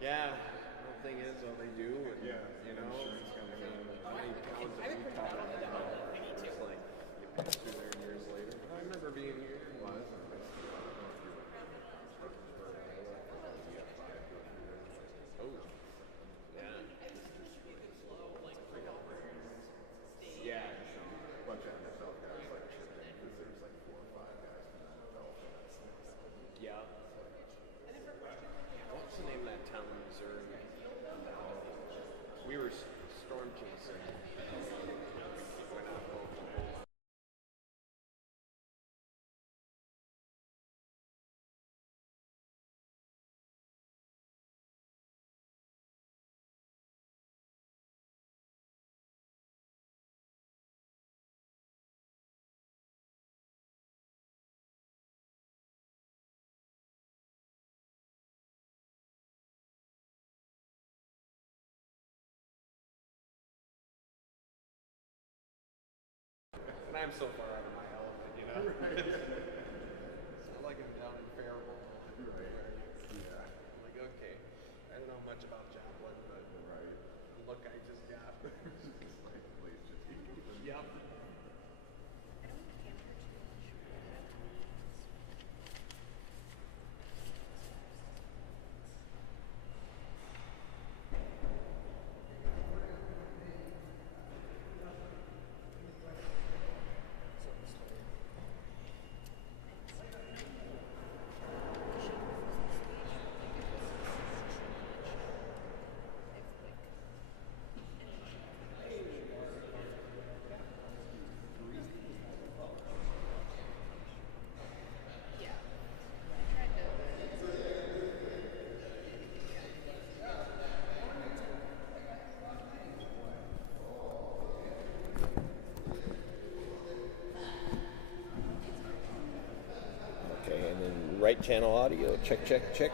Yeah, the thing is, well, they do, and you know, how many towns that we talk about, it's like you pass through there years later. I remember being here. Oh, yeah. Yeah. Yeah. What's the name of that town in Missouri? We were storm chasing. Went out local. And I'm so far out of my element, you know? It's not like I'm down in Faribault. I'm like, okay, I don't know much about Joplin, but the look I just got. Yep. Okay, and then right channel audio. Check, check, check.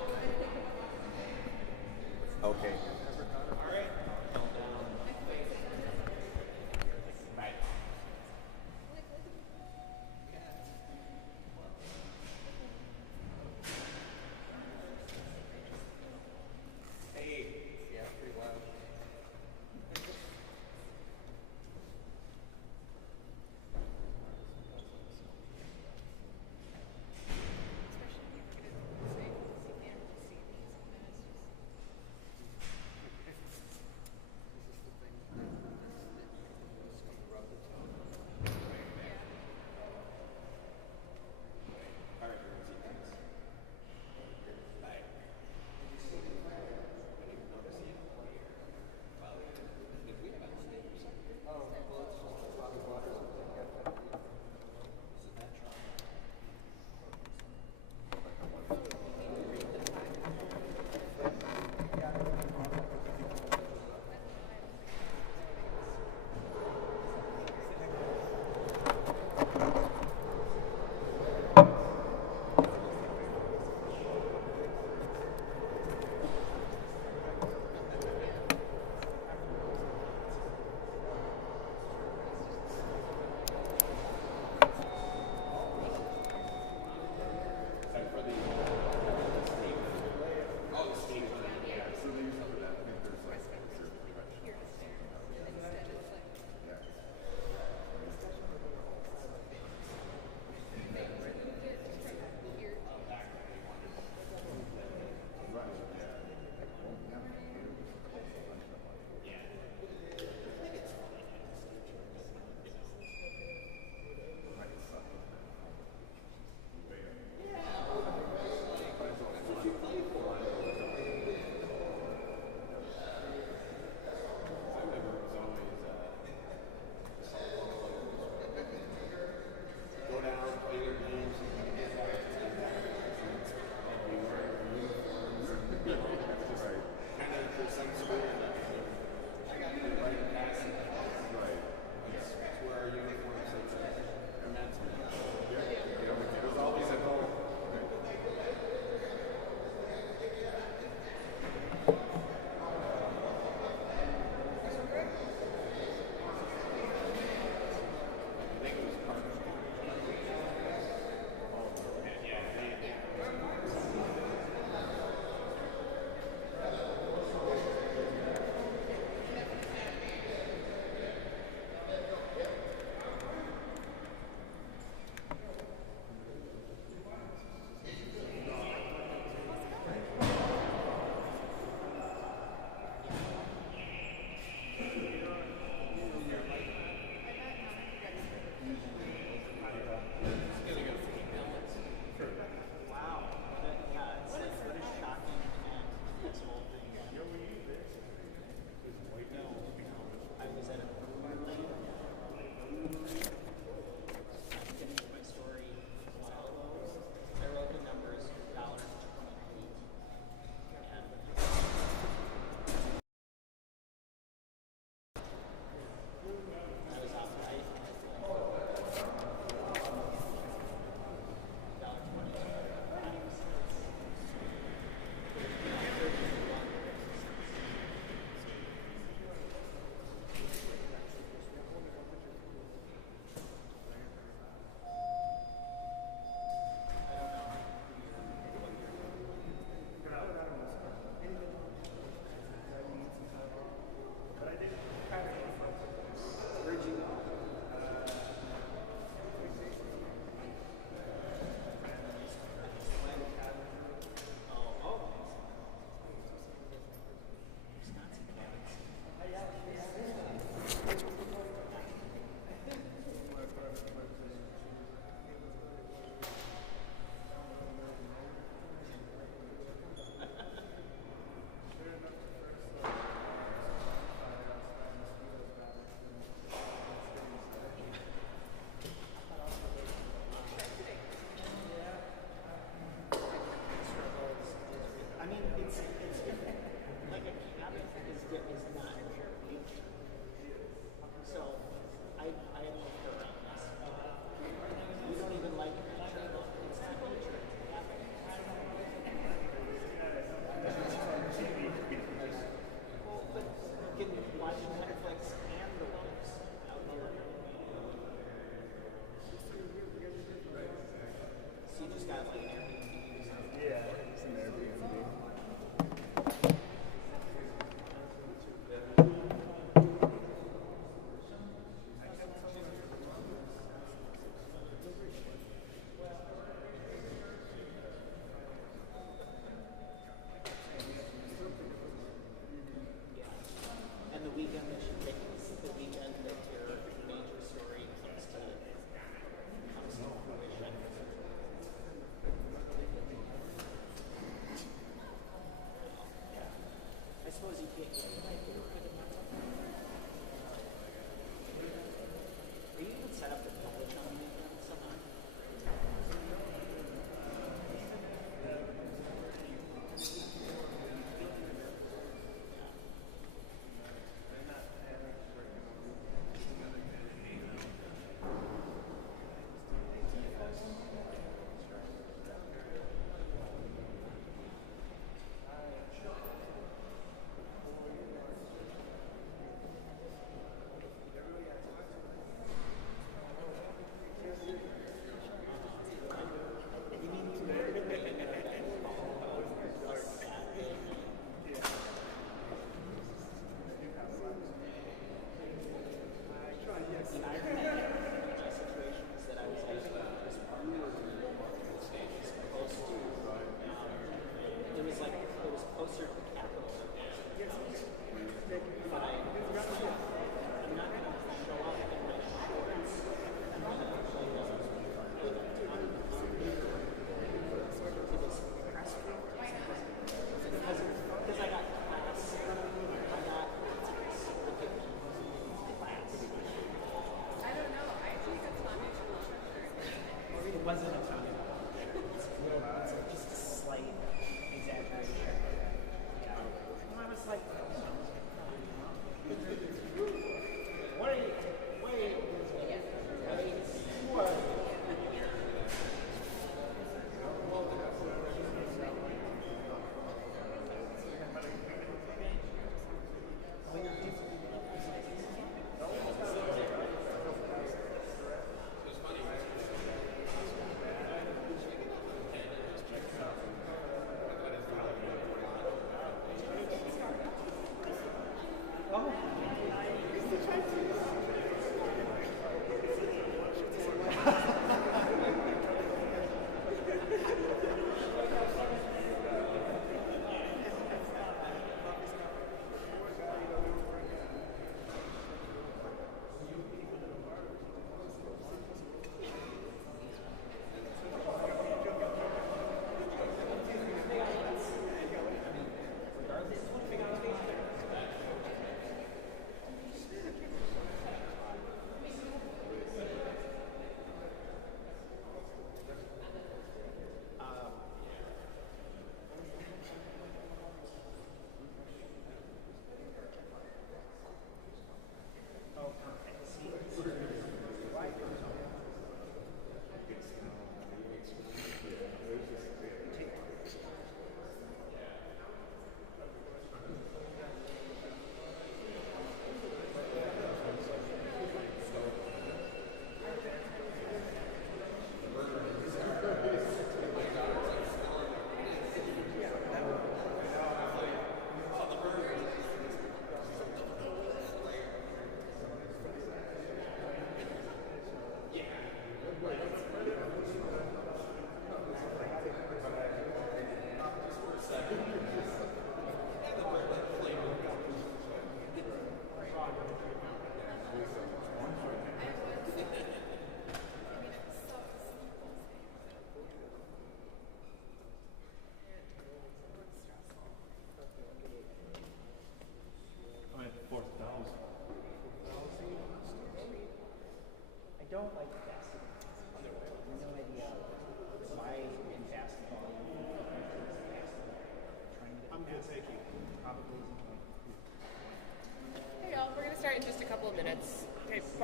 Okay.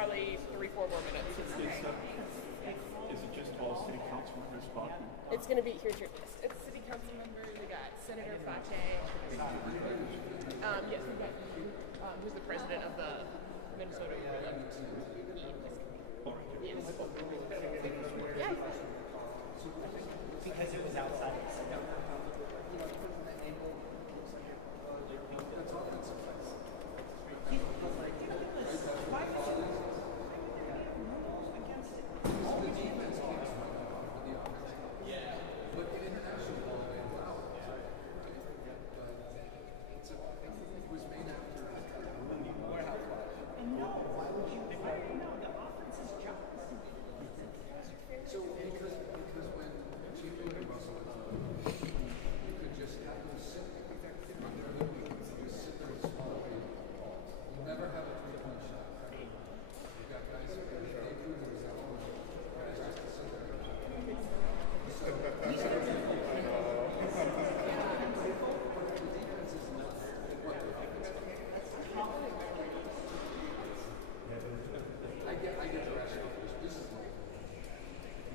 probably 3-4 more minutes. Is it just all city council members talking? It's going to be, here's your list. It's city council members. We got Senator Fate. Yes, we got who's the president of the Minnesota Yes. Yeah. Because it was outside of the city.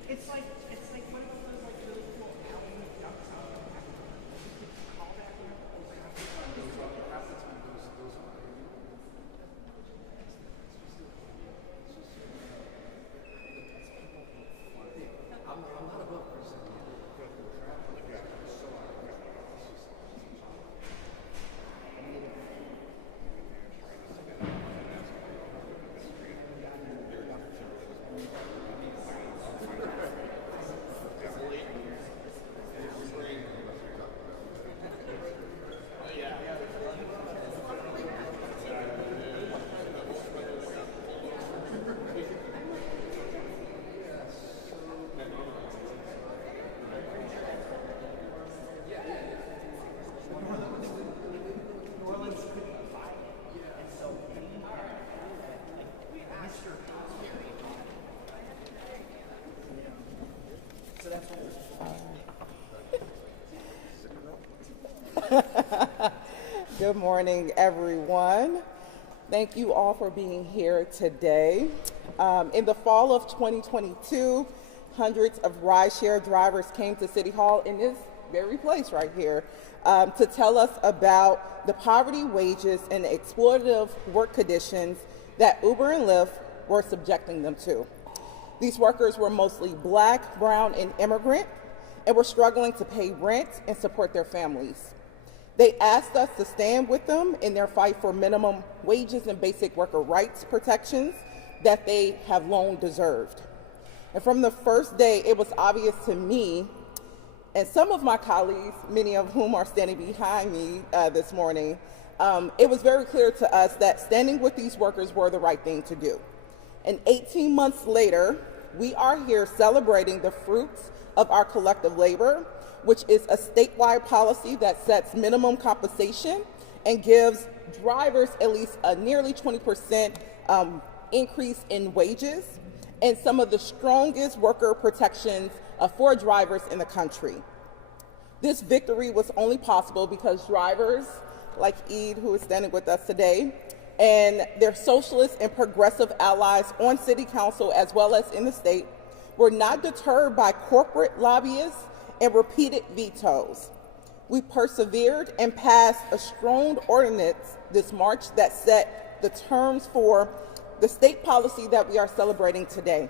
It's like one of those like really cool alley ducks on the back. You could call that I'm not above percent. Good morning, everyone. Thank you all for being here today. In the fall of 2022, hundreds of rideshare drivers came to City Hall in this very place right here to tell us about the poverty, wages, and exploitative work conditions that Uber and Lyft were subjecting them to. These workers were mostly Black, brown, and immigrant, and were struggling to pay rent and support their families. They asked us to stand with them in their fight for minimum wages and basic worker rights protections that they have long deserved. And from the first day, it was obvious to me and some of my colleagues, many of whom are standing behind me this morning, it was very clear to us that standing with these workers were the right thing to do. And 18 months later, we are here celebrating the fruits of our collective labor, which is a statewide policy that sets minimum compensation and gives drivers at least a nearly 20% increase in wages and some of the strongest worker protections for drivers in the country. This victory was only possible because drivers like Eid, who is standing with us today, and their socialist and progressive allies on City Council as well as in the state were not deterred by corporate lobbyists and repeated vetoes. We persevered and passed a strong ordinance this March that set the terms for the state policy that we are celebrating today.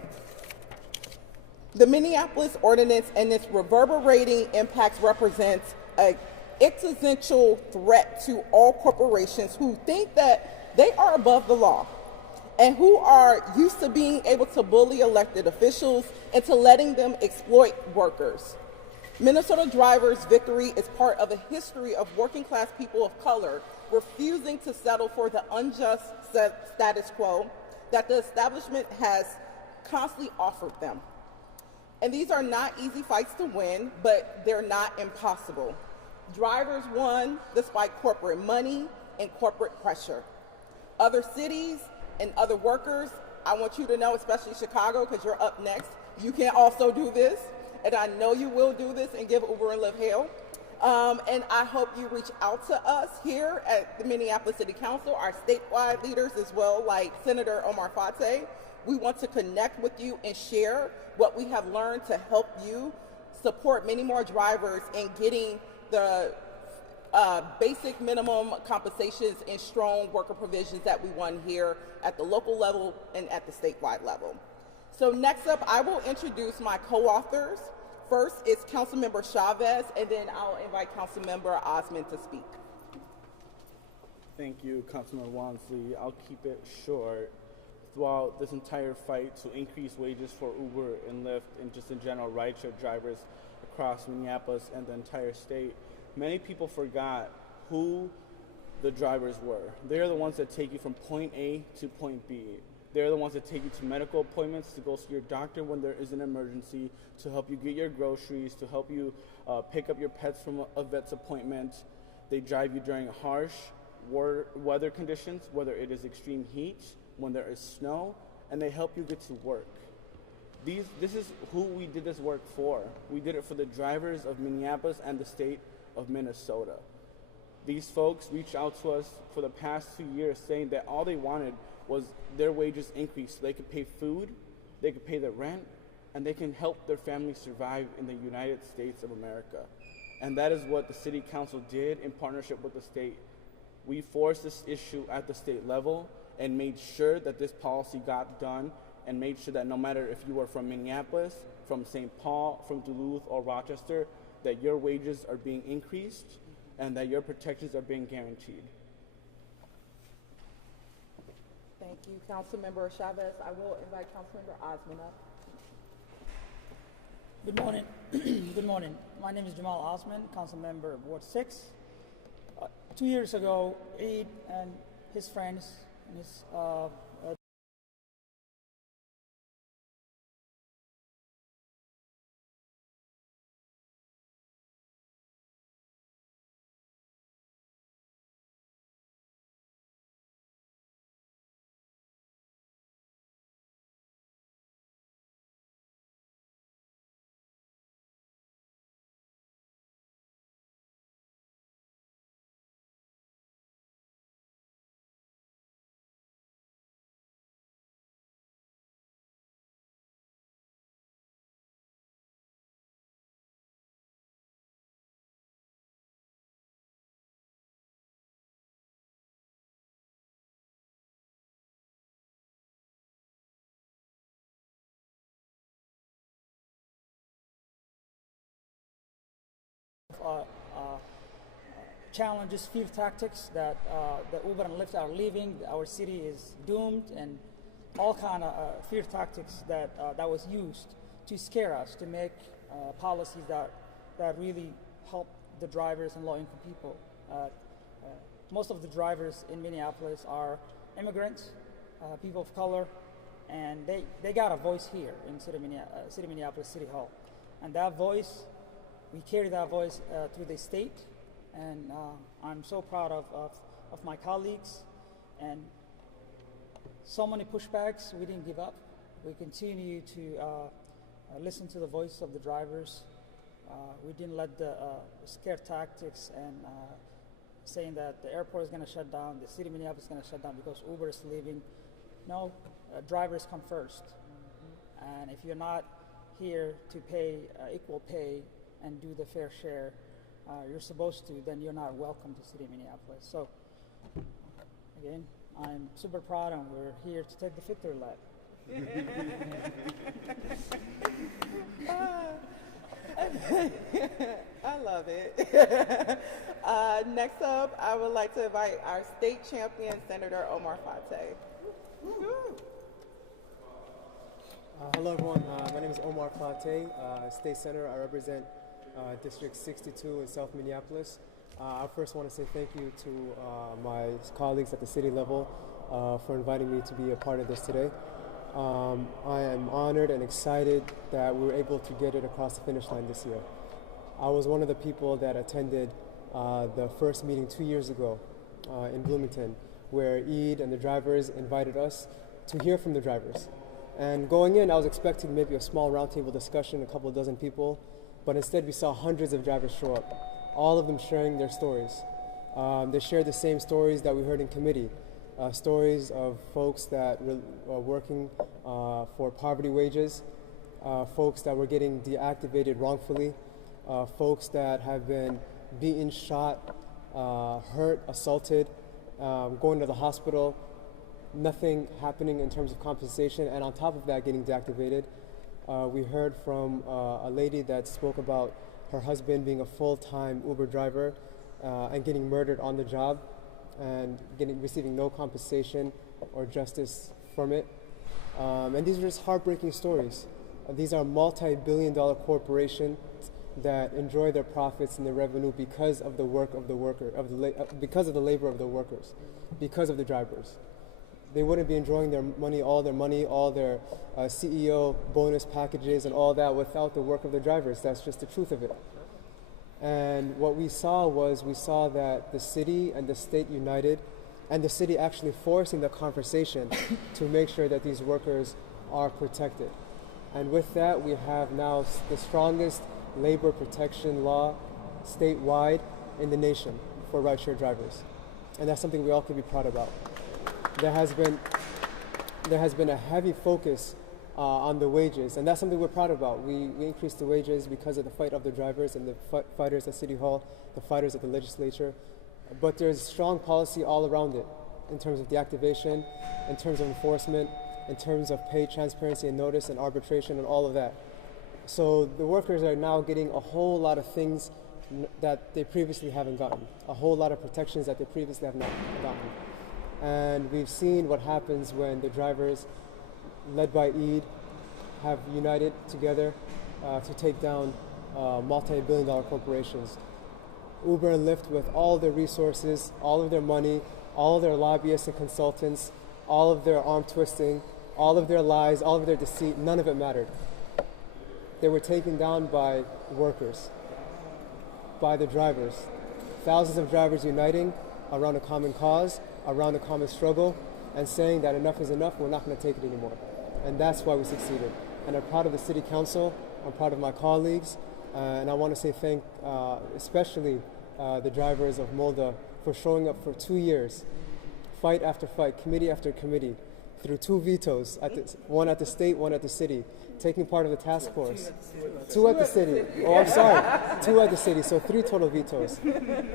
The Minneapolis ordinance and its reverberating impacts represents an existential threat to all corporations who think that they are above the law and who are used to being able to bully elected officials into letting them exploit workers. Minnesota drivers' victory is part of a history of working class people of color refusing to settle for the unjust status quo that the establishment has constantly offered them. And these are not easy fights to win, but they're not impossible. Drivers won despite corporate money and corporate pressure. Other cities and other workers, I want you to know, especially Chicago, because you're up next, you can also do this. And I know you will do this and give Uber and Lyft hell. And I hope you reach out to us here at the Minneapolis City Council, our statewide leaders as well, like Senator Omar Fate. We want to connect with you and share what we have learned to help you support many more drivers in getting the basic minimum compensations and strong worker provisions that we won here at the local level and at the statewide level. So next up, I will introduce my co-authors. First is Councilmember Chavez, and then I'll invite Councilmember Osmond to speak. Thank you, Councilman Wansley. I'll keep it short. Throughout this entire fight to increase wages for Uber and Lyft and just in general rideshare drivers across Minneapolis and the entire state, many people forgot who the drivers were. They're the ones that take you from point A to point B. They're the ones that take you to medical appointments, to go see your doctor when there is an emergency, to help you get your groceries, to help you pick up your pets from a vet's appointment. They drive you during harsh weather conditions, whether it is extreme heat, when there is snow, and they help you get to work. This is who we did this work for. We did it for the drivers of Minneapolis and the state of Minnesota. These folks reached out to us for the past 2 years saying that all they wanted was their wages increased so they could pay food, they could pay their rent, and they can help their families survive in the United States of America. And that is what the City Council did in partnership with the state. We forced this issue at the state level and made sure that this policy got done and made sure that no matter if you were from Minneapolis, from St. Paul, from Duluth, or Rochester, that your wages are being increased and that your protections are being guaranteed. Thank you, Councilmember Chavez. I will invite Councilmember Osmond up. Good morning. Good morning. My name is Jamal Osman, council member of Ward 6. 2 years ago, Eid and his friends and his challenges, fear tactics that Uber and Lyft are leaving. Our city is doomed, and all kind of fear tactics that was used to scare us, to make policies that really help the drivers and low-income people. Most of the drivers in Minneapolis are immigrants, people of color, and they got a voice here in City Minneapolis City Hall. And that voice, we carry that voice through the state, and I'm so proud of my colleagues, and so many pushbacks. We didn't give up. We continue to listen to the voice of the drivers. We didn't let the scare tactics and saying that the airport is going to shut down, the city of Minneapolis is going to shut down because Uber is leaving. No, drivers come first. And if you're not here to pay equal pay and do the fair share you're supposed to, then you're not welcome to city of Minneapolis. So again, I'm super proud, and we're here to take the victory lap. I love it. Next up, I would like to invite our state champion, Senator Omar Fate. Hello, everyone. My name is Omar Fate, State Senator. I represent District 62 in South Minneapolis. I first want to say thank you to my colleagues at the city level for inviting me to be a part of this today. I am honored and excited that we were able to get it across the finish line this year. I was one of the people that attended the first meeting 2 years ago in Bloomington, where Eid and the drivers invited us to hear from the drivers. And going in, I was expecting maybe a small roundtable discussion, a couple dozen people, but instead we saw hundreds of drivers show up. all of them sharing their stories. They shared the same stories that we heard in committee, stories of folks that are working for poverty wages, folks that were getting deactivated wrongfully, folks that have been beaten, shot, hurt, assaulted, going to the hospital, nothing happening in terms of compensation, and on top of that, getting deactivated. We heard from a lady that spoke about her husband being a full-time Uber driver and getting murdered on the job and receiving no compensation or justice from it. And these are just heartbreaking stories. These are multi-billion-dollar corporations that enjoy their profits and their revenue because of the work of the worker, because of the labor of the workers, because of the drivers. They wouldn't be enjoying all their CEO bonus packages and all that without the work of the drivers. That's just the truth of it. And what we saw that the city and the state united, and the city actually forcing the conversation to make sure that these workers are protected. And with that, we have now the strongest labor protection law statewide in the nation for rideshare drivers. And that's something we all can be proud about. There has been a heavy focus on the wages, and that's something we're proud about. We increased the wages because of the fight of the drivers and the fighters at City Hall, the fighters at the legislature. But there's strong policy all around it in terms of deactivation, in terms of enforcement, in terms of pay transparency and notice and arbitration and all of that. So the workers are now getting a whole lot of things that they previously haven't gotten, a whole lot of protections that they previously have not gotten. And we've seen what happens when the drivers, led by Eid, have united together to take down multi-billion-dollar corporations. Uber and Lyft, with all their resources, all of their money, all of their lobbyists and consultants, all of their arm twisting, all of their lies, all of their deceit, none of it mattered. They were taken down by workers, by the drivers. Thousands of drivers uniting around a common cause, around a common struggle, and saying that enough is enough, we're not going to take it anymore. And that's why we succeeded. And I'm proud of the City Council, I'm proud of my colleagues, and I want to say thank especially the drivers of Molda for showing up for 2 years, fight after fight, committee after committee, through 2 vetoes, one at the state, one at the city, taking part of the task force. 2 at the city. Oh, I'm sorry. 2 at the city, so 3 total vetoes.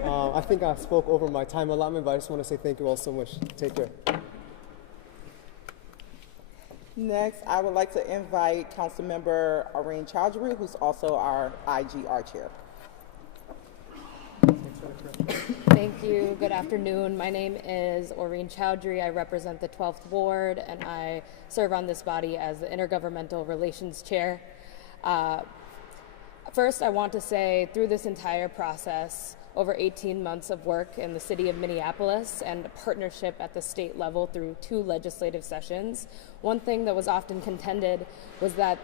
I think I spoke over my time allotment, but I just want to say thank you all so much. Take care. Next, I would like to invite Councilmember Oreen Chowdhury, who's also our IGR chair. Thank you. Good afternoon. My name is Oreen Chowdhury. I represent the 12th Ward, and I serve on this body as the Intergovernmental Relations Chair. First, I want to say through this entire process, over 18 months of work in the city of Minneapolis and a partnership at the state level through 2 legislative sessions, one thing that was often contended was that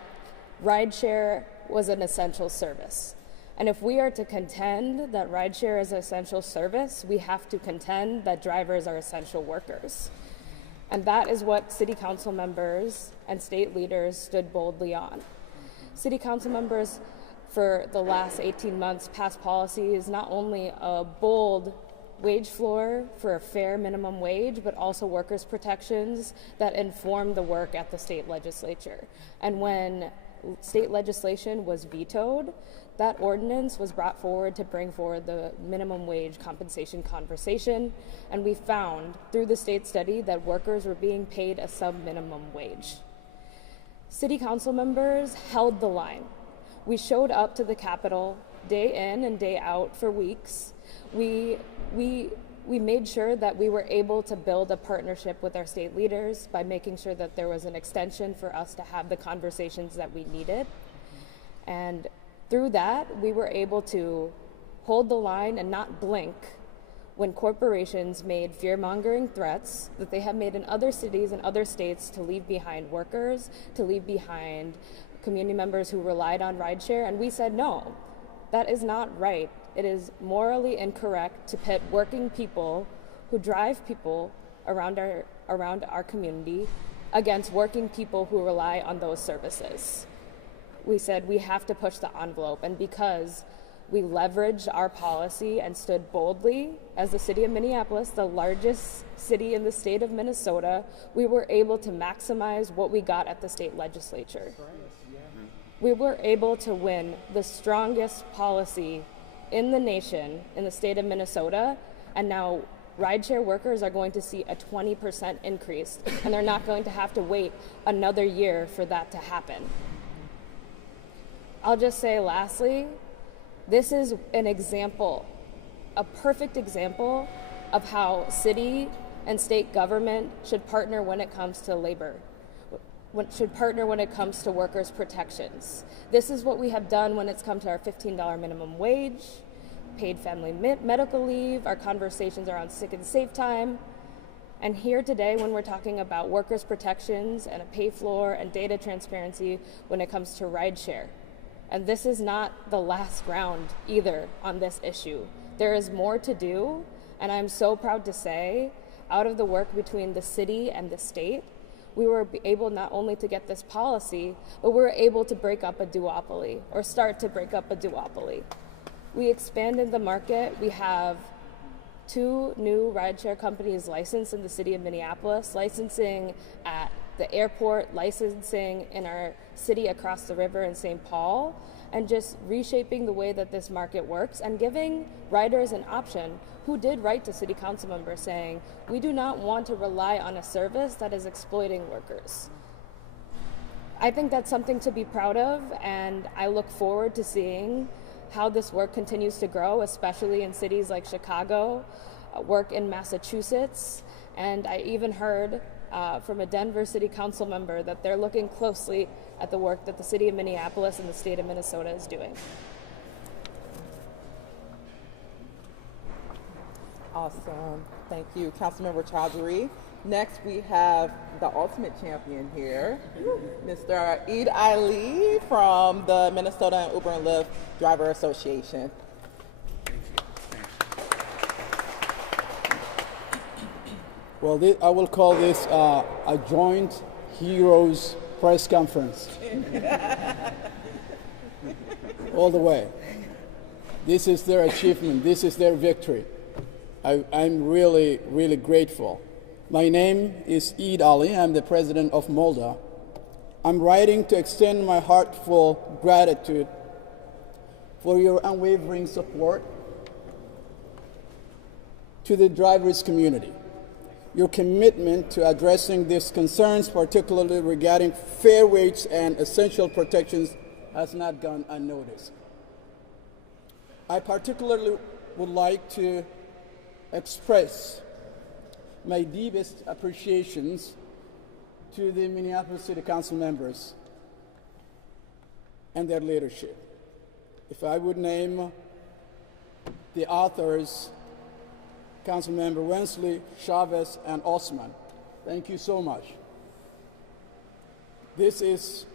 rideshare was an essential service. And if we are to contend that rideshare is an essential service, we have to contend that drivers are essential workers. And that is what city council members and state leaders stood boldly on. City council members for the last 18 months passed policies, not only a bold wage floor for a fair minimum wage, but also workers' protections that inform the work at the state legislature. And when state legislation was vetoed, that ordinance was brought forward to bring forward the minimum wage compensation conversation, and we found through the state study that workers were being paid a sub-minimum wage. City council members held the line. We showed up to the Capitol day in and day out for weeks. We made sure that we were able to build a partnership with our state leaders by making sure that there was an extension for us to have the conversations that we needed. And through that, we were able to hold the line and not blink when corporations made fear-mongering threats that they have made in other cities and other states to leave behind workers, to leave behind community members who relied on rideshare. And we said, no, that is not right. It is morally incorrect to pit working people who drive people around our community against working people who rely on those services. We said we have to push the envelope, and because We leveraged our policy and stood boldly as the city of Minneapolis, the largest city in the state of Minnesota. We were able to maximize what we got at the state legislature. We were able to win the strongest policy in the nation, in the state of Minnesota, and now rideshare workers are going to see a 20% increase, and they're not going to have to wait another year for that to happen. I'll just say lastly, this is an example, a perfect example of how city and state government should partner when it comes to labor, should partner when it comes to workers' protections. This is what we have done when it's come to our $15 minimum wage, paid family medical leave, our conversations around sick and safe time. And here today, when we're talking about workers' protections and a pay floor and data transparency when it comes to rideshare. And this is not the last round either on this issue. There is more to do, and I'm so proud to say, out of the work between the city and the state, we were able not only to get this policy, but we were able to break up a duopoly, or start to break up a duopoly. We expanded the market. We have 2 new rideshare companies licensed in the city of Minneapolis, licensing at the airport, licensing in our city across the river in St. Paul, and just reshaping the way that this market works and giving riders an option who did write to city council members saying, we do not want to rely on a service that is exploiting workers. I think that's something to be proud of, and I look forward to seeing how this work continues to grow, especially in cities like Chicago, work in Massachusetts, and I even heard from a Denver City Council member that they're looking closely at the work that the city of Minneapolis and the state of Minnesota is doing. Awesome. Thank you, Councilmember Chaudhary. Next, we have the ultimate champion here, Mr. Eid Ali from the Minnesota and Uber and Lyft Driver Association. Well, I will call this a joint heroes press conference. All the way. This is their achievement. This is their victory. I'm really, really grateful. My name is Eid Ali. I'm the president of Molda. I'm writing to extend my heartfelt gratitude for your unwavering support to the drivers community. Your commitment to addressing these concerns, particularly regarding fair wage and essential protections, has not gone unnoticed. I particularly would like to express my deepest appreciations to the Minneapolis City Council members and their leadership. If I would name the authors, Councilmember Wensley, Chavez, and Osman, thank you so much. This is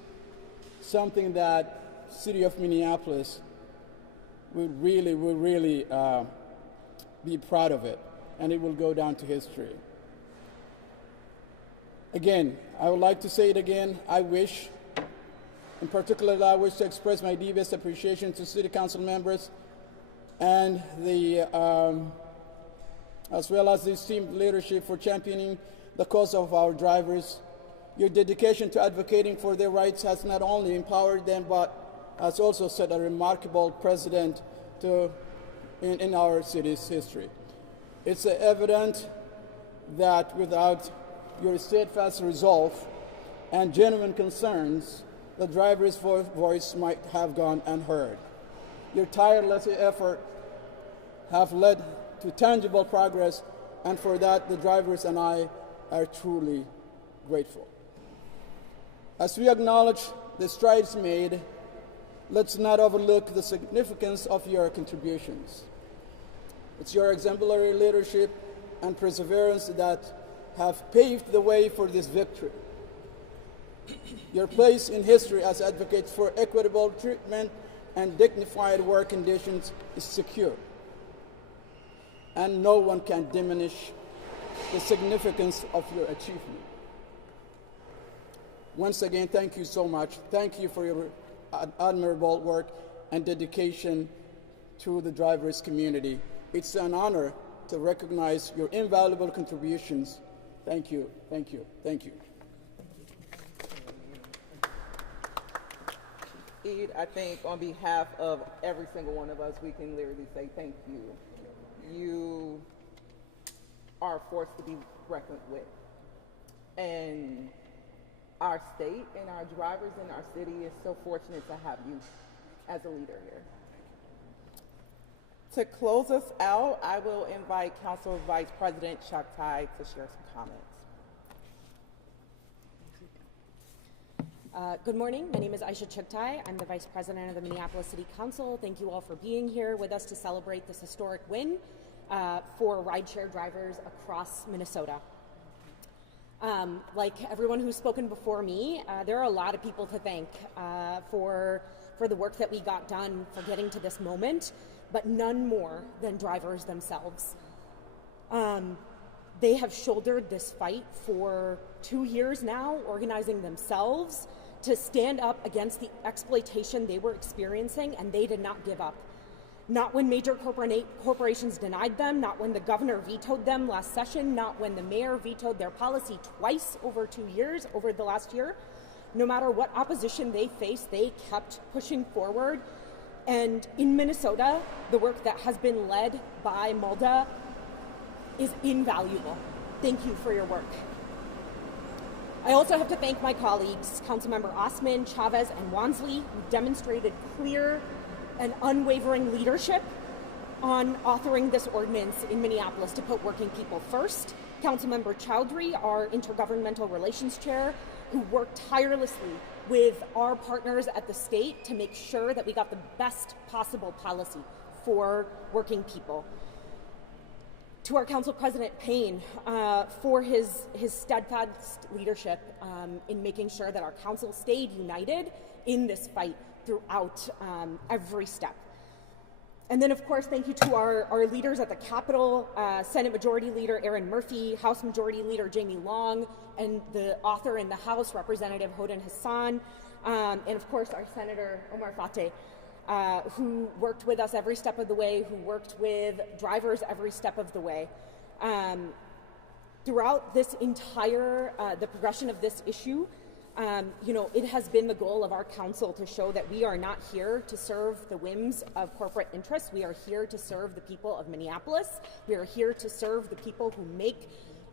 something that City of Minneapolis will really be proud of it, and it will go down to history. Again, I would like to say it again, in particular, I wish to express my deepest appreciation to City Council members and as well as the esteemed leadership for championing the cause of our drivers. Your dedication to advocating for their rights has not only empowered them, but has also set a remarkable precedent in our city's history. It's evident that without your steadfast resolve and genuine concerns, the driver's voice might have gone unheard. Your tireless effort have led to tangible progress, and for that, the drivers and I are truly grateful. As we acknowledge the strides made, let's not overlook the significance of your contributions. It's your exemplary leadership and perseverance that have paved the way for this victory. Your place in history as advocates for equitable treatment and dignified work conditions is secure, and no one can diminish the significance of your achievement. Once again, thank you so much. Thank you for your admirable work and dedication to the drivers community. It's an honor to recognize your invaluable contributions. Thank you, thank you, thank you. Eid, I think on behalf of every single one of us, we can literally say thank you. You are a force to be reckoned with. And our state and our drivers in our city is so fortunate to have you as a leader here. To close us out, I will invite Council Vice President Chuck Tye to share some comments. Good morning. My name is Aisha Chugtai. I'm the Vice President of the Minneapolis City Council. Thank you all for being here with us to celebrate this historic win for rideshare drivers across Minnesota. Like everyone who's spoken before me, there are a lot of people to thank for the work that we got done for getting to this moment, but none more than drivers themselves. They have shouldered this fight for 2 years now, organizing themselves to stand up against the exploitation they were experiencing, and they did not give up. Not when major corporations denied them, not when the governor vetoed them last session, not when the mayor vetoed their policy twice over 2 years, over the last year. No matter what opposition they faced, they kept pushing forward. And in Minnesota, the work that has been led by Mulda is invaluable. Thank you for your work. I also have to thank my colleagues, Councilmember Osman, Chavez, and Wansley, who demonstrated clear and unwavering leadership on authoring this ordinance in Minneapolis to put working people first. Councilmember Chowdhury, our Intergovernmental Relations Chair, who worked tirelessly with our partners at the state to make sure that we got the best possible policy for working people. To our Council President Payne for his steadfast leadership in making sure that our council stayed united in this fight throughout every step. And then, of course, thank you to our leaders at the Capitol, Senate Majority Leader Aaron Murphy, House Majority Leader Jamie Long, and the author in the House, Representative Hoden Hassan, and of course our Senator Omar Fateh, who worked with us every step of the way, who worked with drivers every step of the way. Throughout this entire, the progression of this issue, it has been the goal of our council to show that we are not here to serve the whims of corporate interests. We are here to serve the people of Minneapolis. We are here to serve the people who make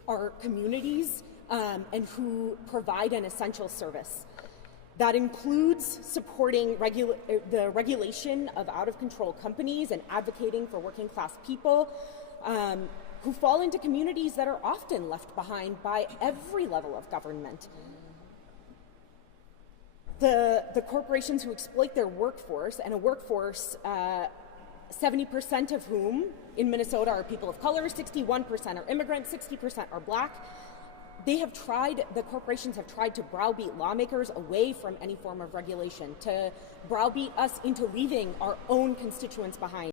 our communities and who provide an essential service. That includes supporting the regulation of out-of-control companies and advocating for working-class people who fall into communities that are often left behind by every level of government. The corporations who exploit their workforce, and a workforce 70% of whom in Minnesota are people of color, 61% are immigrants, 60% are black. The corporations have tried to browbeat lawmakers away from any form of regulation, to browbeat us into leaving our own constituents behind.